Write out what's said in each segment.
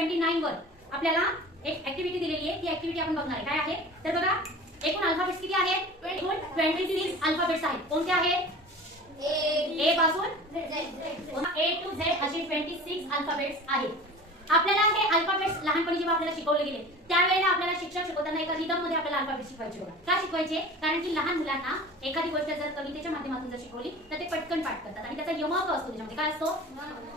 29 वर आपल्याला एक ऍक्टिव्हिटी दिलेली आहे. ती ऍक्टिव्हिटी आपण बघणार आहे. काय आहे तर बघा, एकूण अल्फाबेट्स किती आहेत? एकूण 26 अल्फाबेट्स आहेत. कोणते आहेत? ए पासून ए टू झेड असे 26 अल्फाबेट्स आहेत. आपल्याला हे अल्फाबेट्स लहानपणी जेव्हा आपल्याला शिकवले गेले त्यावेळेला आपल्याला शिक्षक शिकवताना एका रिदम मध्ये आपल्याला अल्फाबेट शिकवायचे होते. का शिकवायचे? कारण की लहान मुलांना एखादी गोष्ट जर कवितेच्या माध्यमातून जर शिकवली तर ते पटकन पाठ करतात आणि त्याचा यमक असतो. त्याच्यामध्ये काय असतो?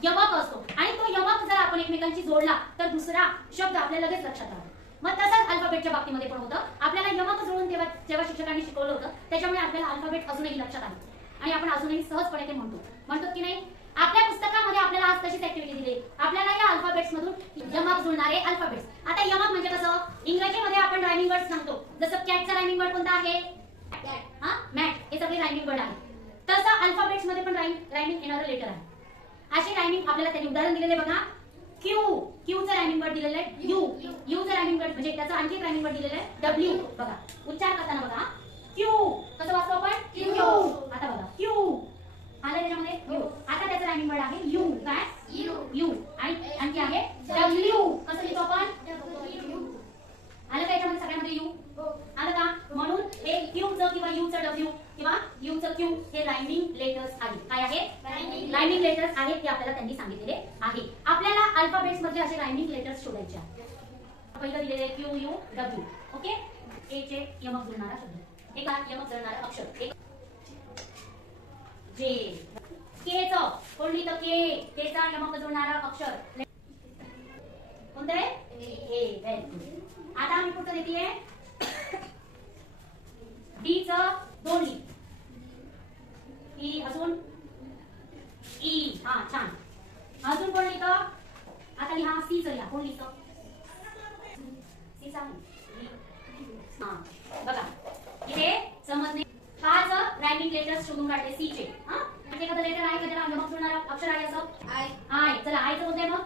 यमक असतो. आणि तो यमक जर आपण एकमेकांची जोडला तर दुसरा शब्द आपल्याला लगेच लक्षात राहतो. मग तसंच अल्फाबेटच्या बाबतीमध्ये पण होतं. आपल्याला यमक जुळवून जेव्हा शिक्षकांनी शिकवलं होतं त्याच्यामुळे आपल्याला अल्फाबेट अजूनही लक्षात आले आणि आपण अजूनही सहजपणे ते म्हणतो की नाही. आपल्या पुस्तकामध्ये आपल्याला आज तशीच ऍक्टिव्हिटी दिली. आपल्याला या अल्फाबेट्स मधून यमक जुळणारे अल्फाबेट्स. आता यमक म्हणजे कसं? इंग्रजीमध्ये आपण रायमिंग वर्ड सांगतो. जसं कॅटचा रायमिंग वर्ड कोणता आहे? मॅट. हे सगळे रायमिंग वर्ड आहेत. तसं अल्फाबेट्स मध्ये पण रायमिंग येणारं लेटर आहे. असे रायमिंग आपल्याला त्यांनी उदाहरण दिलेले बघा. क्यू. क्यूचं रायमिंग वर्ड दिलेलं आहे यू. यूचं रायमिंग वर्ड म्हणजे त्याचं आणखी एक रायमिंग वर्ड दिलेलं आहे डब्ल्यू. बघा उच्चार करताना बघा क्यू कसं वाचतो आपण? क्यू. आता बघा क्यू आलं त्याच्यामध्ये यू. आता त्याचं रायमिंग वर्ड आहे यू. काय? यू. आणि आणखी आहे डब्ल्यू. कसं लिहितो आपण? आलं का याच्यामध्ये सगळ्यामध्ये यू? आलं का? म्हणून हे क्यूचं किंवा यूचं डब्ल्यू किंवा यूचं क्यू हे रायमिंग लेटर्स आहेत. काय आहे? रायमिंग लेटर्स आहेत हे आपल्याला त्यांनी सांगितलेले आहे. आपल्याला अल्फाबेट्स मध्ये असे रायमिंग लेटर्स शोधायचे आहेत. पहिलं दिलेले क्यू यू डब्ल्यू. ओके. ए चे यमक जुळणारा शब्द, एक यमक जुळणारा अक्षर, एक जे. के चं कोण लिहितं? के चा यमक जुळणारा अक्षर कोणतं आहे? ए. Very good. आता आम्ही पुढचं देतीये डी चं दोन ली. ई अजून ई. हा छान. अजून कोण लिहितं? आता लिहा सी चं लिहा. कोण लिहितं? सी चा हा बघा इथे समजणे. पाच रायमिंग लेटर्स शोधून काढले सी चे. हा म्हणजे एखादं लेटर आहे का त्याला यमक जुळणारा अक्षर आहे असं? आय. चला आयचं कोणतं आहे मग?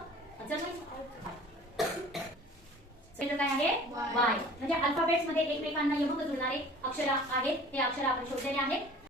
लेटर काय आहे? वाय. म्हणजे अल्फाबेट्स मध्ये एकमेकांना यमक जुळणारे अक्षर आहेत. हे अक्षर आपण शोधलेले आहेत.